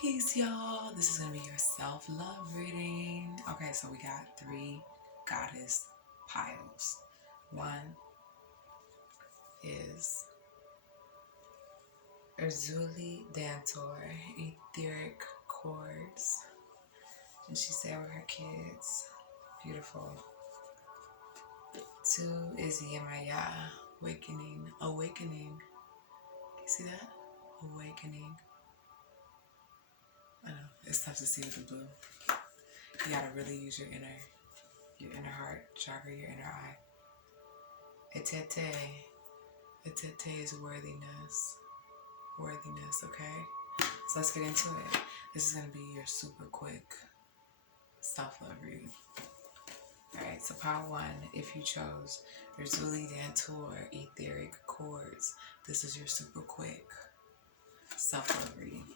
Peace, y'all. This is going to be your self-love reading. Okay, so we got 3 goddess piles. One is Erzuli Dantor, etheric chords. And she's there with her kids. Beautiful. 2 is Yemaya, awakening. You see that? Awakening. I know, it's tough to see with the blue. You gotta really use your inner heart chakra, your inner eye. Etete is worthiness, okay? So let's get into it. This is gonna be your super quick self-love reading. Alright, so pile 1, if you chose Erzuli Dantor, etheric chords, this is your super quick self-love reading.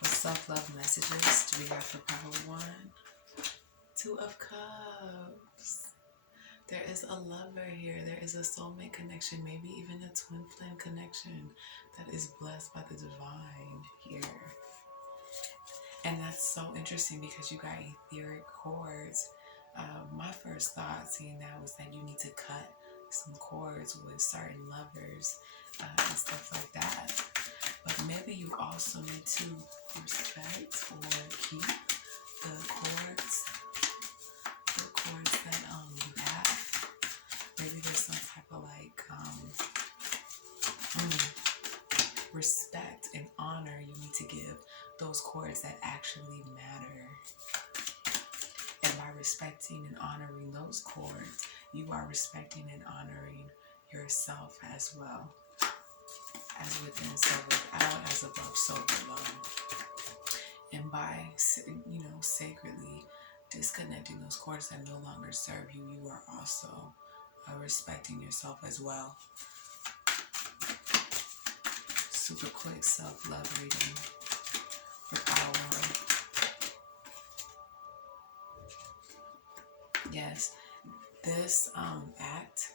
What self-love messages do we have for pile 1? 2 of Cups. There is a lover here. There is a soulmate connection, maybe even a twin flame connection that is blessed by the divine here. And that's so interesting because you got etheric chords. My first thought seeing that was that you need to cut some cords with certain lovers and stuff like that. But maybe you also need to respect or keep the cords that you have. Maybe there's some type of like respect and honor you need to give those cords that actually matter. And by respecting and honoring those cords, you are respecting and honoring yourself as well. As within, so without, as above, so below. And by, sacredly disconnecting those cords that no longer serve you, you are also respecting yourself as well. Super quick self-love reading for power. Yes, this act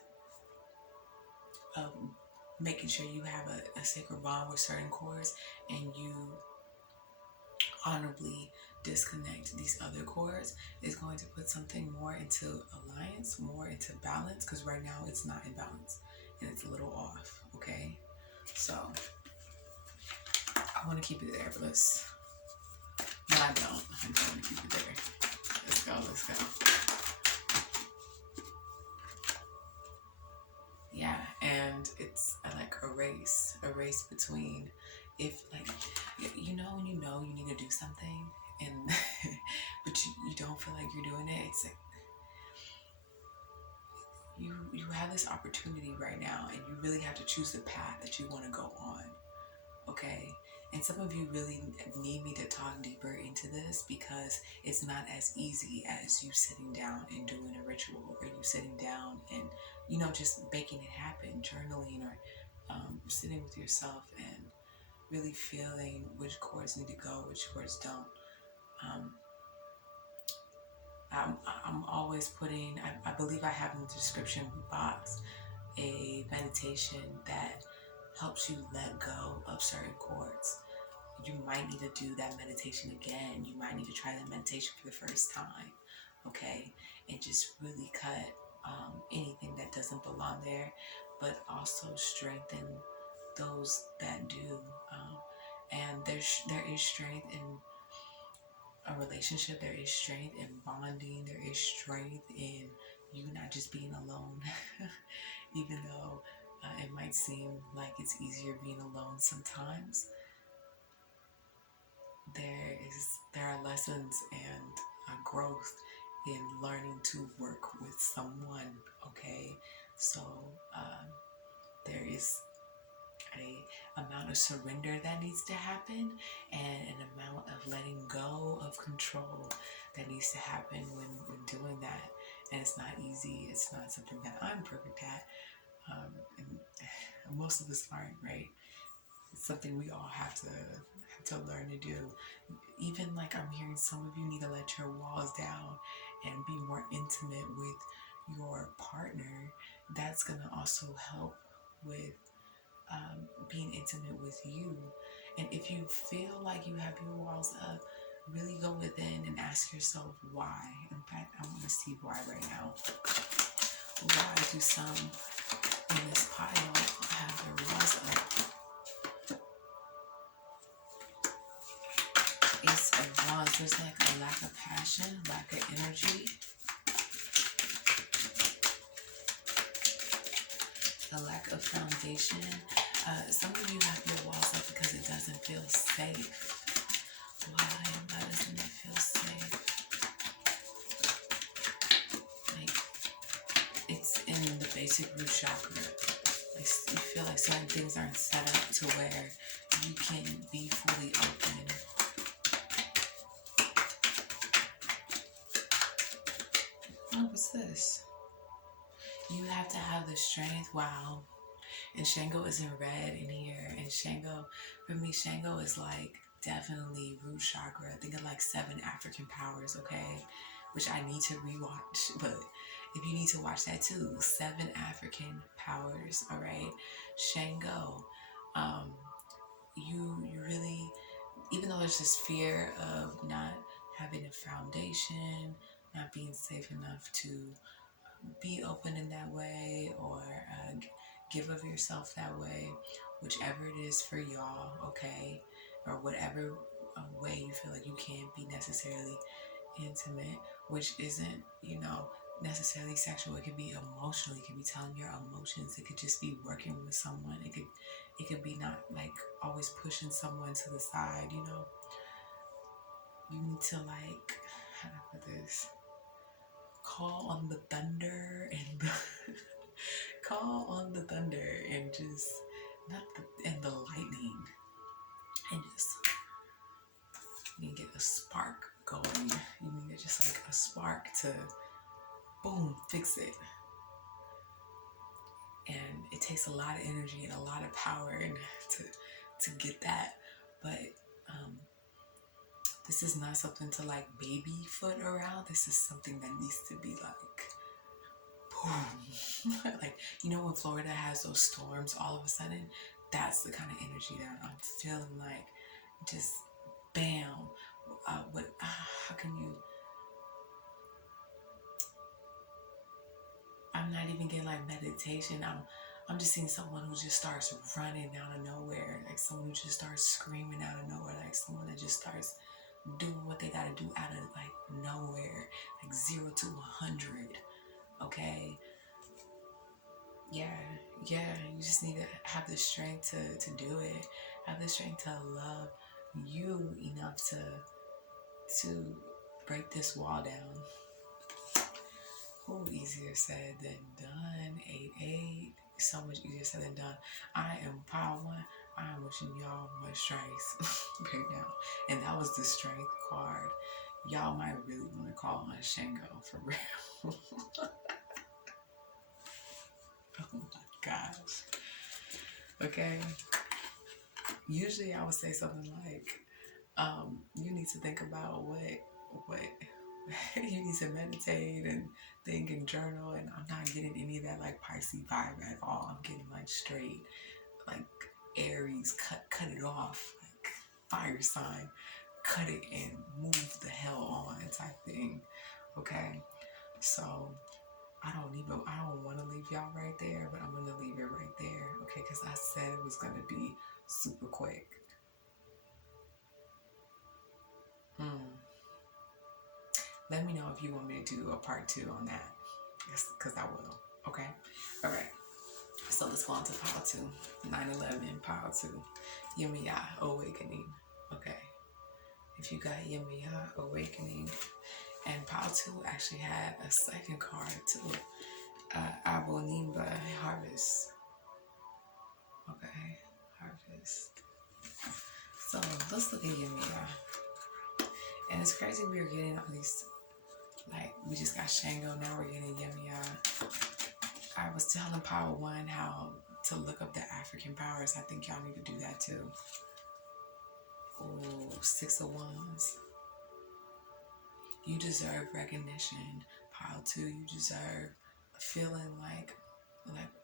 of making sure you have a sacred bond with certain cords and you honorably disconnect these other cords is going to put something more into alliance, more into balance, because right now it's not in balance and it's a little off, okay? So I want to keep it there, but no, I don't. I don't want to keep it there. Let's go. Yeah, and it's like a race between, if like, when you need to do something and but you don't feel like you're doing it. It's like you have this opportunity right now and you really have to choose the path that you want to go on, okay? And some of you really need me to talk deeper into this because it's not as easy as you sitting down and doing a ritual, or you sitting down and just making it happen, journaling, or sitting with yourself and really feeling which chords need to go, which chords don't. I'm always putting, I believe I have in the description box a meditation that helps you let go of certain chords. You might need to do that meditation again. You might need to try that meditation for the first time, okay? And just really cut anything that doesn't belong there, but also strengthen those that do. And there is strength in a relationship. There is strength in bonding. There is strength in you not just being alone, even though it might seem like it's easier being alone sometimes. There are lessons and growth in learning to work with someone, okay? So there is a amount of surrender that needs to happen, and an amount of letting go of control that needs to happen when doing that. And it's not easy. It's not something that I'm perfect at, and most of us aren't, right? It's something we all have to learn to do. Even like I'm hearing some of you need to let your walls down and be more intimate with your partner. That's going to also help with being intimate with you And if you feel like you have your walls up, really go within and ask yourself why. In fact, I want to see why right now. Why do some in this pile have their walls up? Ace of Wands. There's like a lack of passion, lack of energy, a lack of foundation. Some of you have your walls up because it doesn't feel safe. Why doesn't it feel safe? Like, it's in the basic root chakra. Like, you feel like certain things aren't set up to where you can be fully open. Oh, what's this? You have to have the strength. Wow. And Shango is in red in here. And Shango, for me, Shango is like definitely root chakra. I think of like 7 African powers, okay? Which I need to rewatch. But if you need to watch that too, 7 African powers, all right? Shango, you really, even though there's this fear of not having a foundation, not being safe enough to be open in that way, or give of yourself that way, whichever it is for y'all, okay? Or whatever way you feel like you can't be necessarily intimate, which isn't, necessarily sexual. It could be emotional. It could be telling your emotions. It could just be working with someone. It could be not like always pushing someone to the side, You need to, like, how do I put this? Call on the thunder and call on the thunder and just and the lightning, and just you need to get a spark going. You need to just like a spark to boom, fix it. And it takes a lot of energy and a lot of power and to get that. But this is not something to like baby foot around. This is something that needs to be like boom. Like, when Florida has those storms all of a sudden, that's the kind of energy that I'm feeling, like just bam. How can you, I'm not even getting like meditation. I'm just seeing someone who just starts running out of nowhere, like someone who just starts screaming out of nowhere, like someone that just starts doing what they gotta do out of like nowhere, like 0 to 100. Okay. Yeah, you just need to have the strength to do it. Have the strength to love you enough to break this wall down. Oh, easier said than done. 8-8. So much easier said than done. I am Power One. I am wishing y'all much strength right now. And that was the strength card. Y'all might really want to call on Shango for real. Oh my gosh. Okay. Usually I would say something like, you need to think about what you need to meditate and think and journal, and I'm not getting any of that like Pisces vibe at all. I'm getting like straight like Aries, cut it off, like fire sign, cut it and move the hell on type thing. Okay, so I don't want to leave y'all right there, but I'm gonna leave it right there, okay? Because I said it was gonna be super quick. Let me know if you want me to do a part 2 on that. Yes, because I will. Okay? Alright. So let's go on to pile 2. 9/11, pile 2. Yemiya, awakening. Okay. If you got Yemiya, awakening. And pile 2 actually had a second card too. Abonimba, harvest. Okay. Harvest. So let's look at Yemiya. And it's crazy we were getting all these, like, we just got Shango, now we're getting Yemiya. I was telling Power One how to look up the African powers. I think y'all need to do that too. Oh, 6 of Wands. You deserve recognition. Pile 2, you deserve feeling like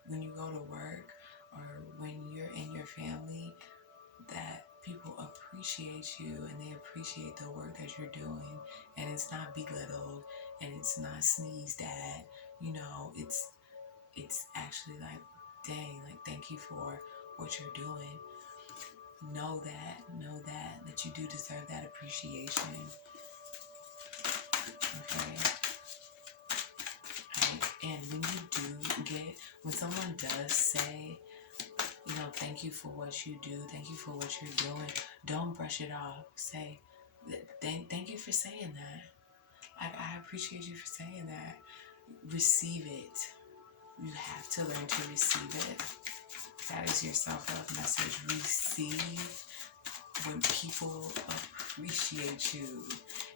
when you go to work or when you're in your family, that people appreciate you and they appreciate the work that you're doing, and it's not belittled and it's not sneezed at, you know, it's actually like, dang, like, thank you for what you're doing. Know that you do deserve that appreciation. Okay. Right. And when someone does say, you know, thank you for what you do, thank you for what you're doing, don't brush it off. Say, thank you for saying that. I appreciate you for saying that. Receive it. You have to learn to receive it. That is your self-love message. Receive when people appreciate you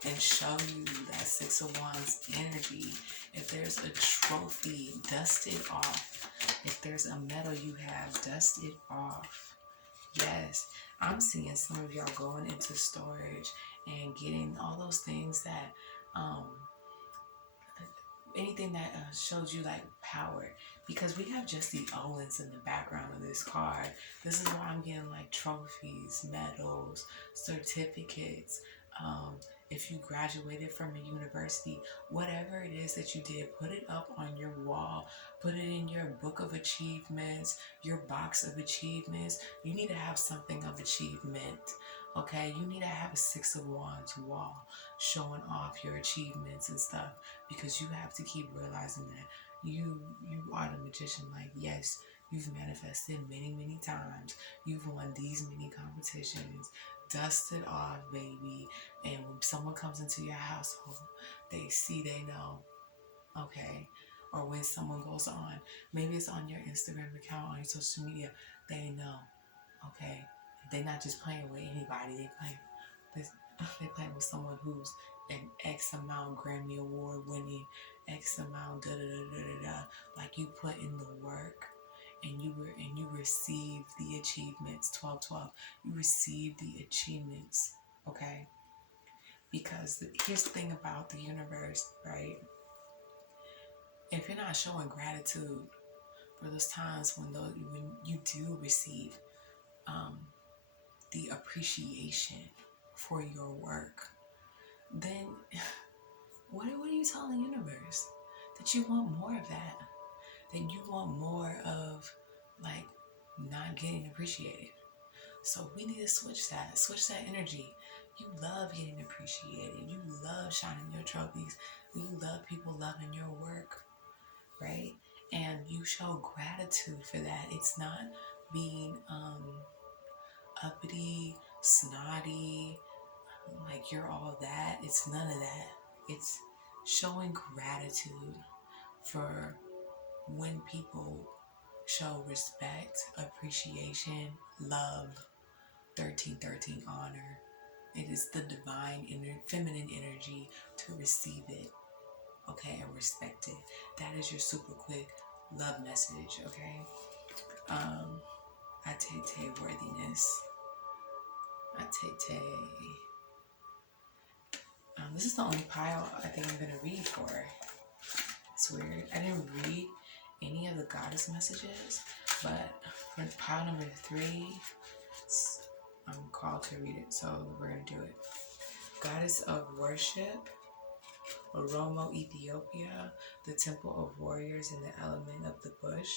and show you that Six of Wands energy. If there's a trophy, dust it off. If there's a medal you have, dust it off. Yes, I'm seeing some of y'all going into storage and getting all those things that, anything that shows you like power, because we have just the Owens in the background of this card. This is why I'm getting like trophies, medals, certificates. If you graduated from a university, whatever it is that you did, put it up on your wall, put it in your book of achievements, your box of achievements. You need to have something of achievement. Okay, you need to have a Six of Wands wall showing off your achievements and stuff, because you have to keep realizing that you are the magician. Like, yes, you've manifested many times. You've won these many competitions. Dust it off, baby. And when someone comes into your household, they see, they know. Okay. Or when someone goes on, maybe it's on your Instagram account, on your social media, they know. Okay. They're not just playing with anybody. They playing with someone who's an X amount Grammy Award winning, X amount Like, you put in the work, and you receive the achievements. 1212. You receive the achievements. Okay. Because here's the thing about the universe, right? If you're not showing gratitude for those times when you do receive the appreciation for your work, then what are you telling the universe? That you want more of that. That you want more of, like, not getting appreciated. So we need to switch that energy. You love getting appreciated. You love shining your trophies. You love people loving your work, right? And you show gratitude for that. It's not being uppity, snotty, like you're all that. It's none of that. It's showing gratitude for when people show respect, appreciation, love, 1313 honor. It is the divine feminine energy to receive it, okay, and respect it. That is your super quick love message, okay? Atete worthiness. Atete. This is the only pile I think I'm going to read for. It's weird. I didn't read any of the goddess messages, but for pile number 3, I'm called to read it, so we're going to do it. Goddess of worship, Oromo, Ethiopia, the temple of warriors and the element of the bush.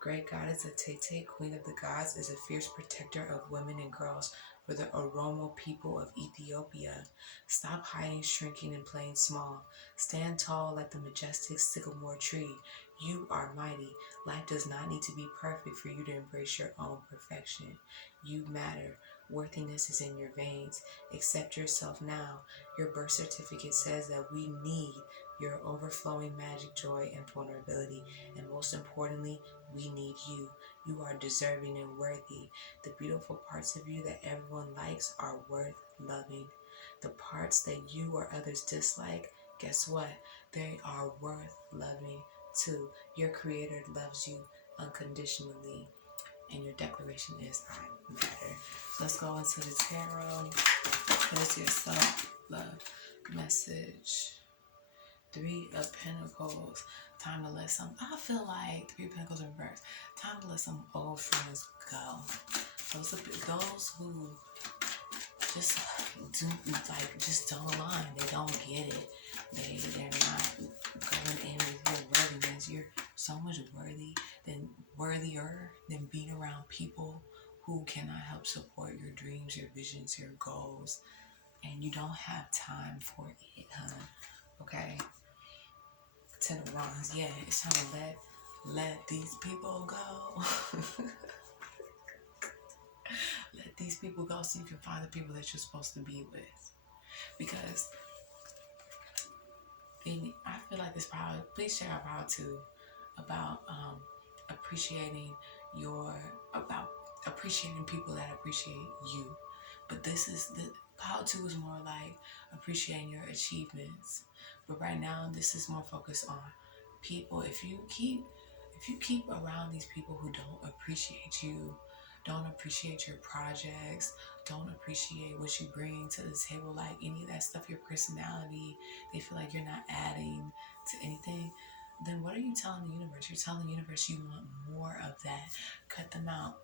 Great goddess Atete, queen of the gods, is a fierce protector of women and girls for the Oromo people of Ethiopia. Stop hiding, shrinking, and playing small. Stand tall like the majestic sycamore tree. You are mighty. Life does not need to be perfect for you to embrace your own perfection. You matter. Worthiness is in your veins. Accept yourself now. Your birth certificate says that we need your overflowing magic, joy, and vulnerability. And most importantly, we need you. You are deserving and worthy. The beautiful parts of you that everyone likes are worth loving. The parts that you or others dislike, guess what? They are worth loving too. Your creator loves you unconditionally. And your declaration is, I matter. So let's go into the tarot. What is your self-love message? 3 of Pentacles. Time to let some, I feel like 3 of Pentacles reverse. Time to let some old friends go. Those who just do, like, just don't align. They don't get it. They're not going in with your worthiness. You're so much worthier than being around people who cannot help support your dreams, your visions, your goals, and you don't have time for it, huh? Okay. 10 of Wands, yeah, it's time to let these people go. Let these people go so you can find the people that you're supposed to be with. Because I feel like this power, please share our power too, about appreciating appreciating people that appreciate you. But this is the power two is more like appreciating your achievements. But right now, this is more focused on people. If you keep around these people who don't appreciate you, don't appreciate your projects, don't appreciate what you bring to the table, like any of that stuff, your personality, they feel like you're not adding to anything, then what are you telling the universe? You're telling the universe you want more of that. Cut them out.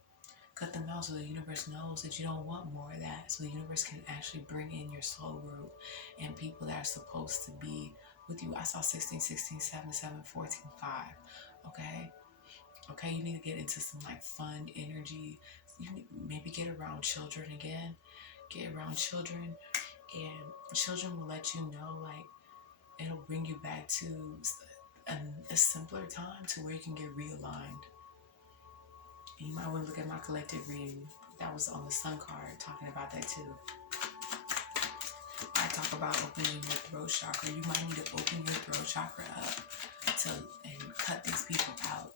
Cut them out so the universe knows that you don't want more of that. So the universe can actually bring in your soul group and people that are supposed to be with you. I saw 16, 16, 7, 7, 14, 5. Okay, you need to get into some like fun energy. You maybe get around children again. Get around children, and children will let you know, like, it'll bring you back to a simpler time to where you can get realigned. You might want to look at my collective reading that was on the Sun card, talking about that too. I talk about opening your throat chakra. You might need to open your throat chakra up and cut these people out.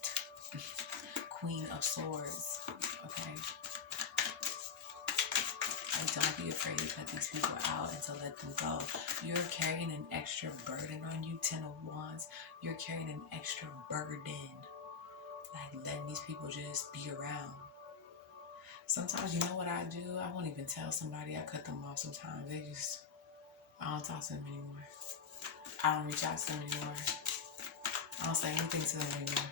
Queen of Swords, okay? And don't be afraid to cut these people out and to let them go. You're carrying an extra burden on you, 10 of Wands. You're carrying an extra burden. Like letting these people just be around. Sometimes, you know what I do? I won't even tell somebody. I cut them off sometimes. I don't talk to them anymore. I don't reach out to them anymore. I don't say anything to them anymore.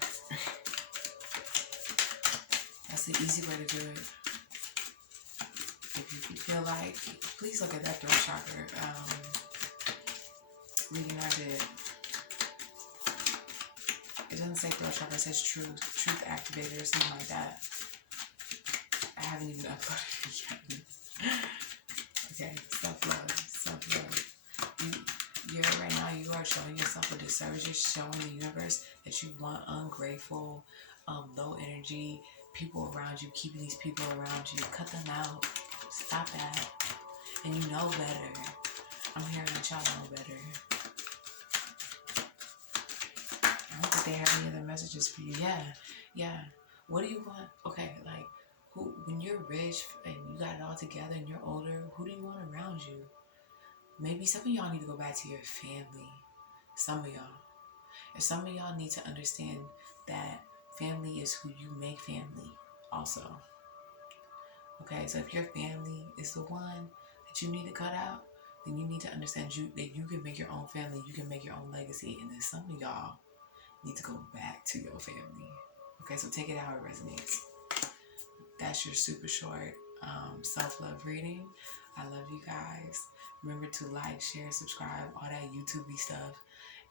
That's the easy way to do it. If you feel like, please look at that throat chakra reading I did. It doesn't say throat chakra, it says truth activator or something like that. I haven't even uploaded it yet. Okay, self-love. You're right now, you are showing yourself a disservice. You're showing the universe that you want ungrateful, low energy people around you, keeping these people around you. Cut them out. Stop that. And you know better. I'm hearing that y'all know better. I don't think they have any other messages for you. Yeah. What do you want? Okay, like, when you're rich and you got it all together and you're older, who do you want around you? Maybe some of y'all need to go back to your family. Some of y'all. And some of y'all need to understand that family is who you make family also. Okay, so if your family is the one that you need to cut out, then you need to understand that you can make your own family, you can make your own legacy, and then some of y'all need to go back to your family. Okay, so take it how it resonates. That's your super short self-love reading. I love you guys. Remember to like, share, subscribe, all that YouTube-y stuff.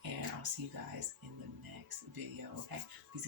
And I'll see you guys in the next video. Okay, peace.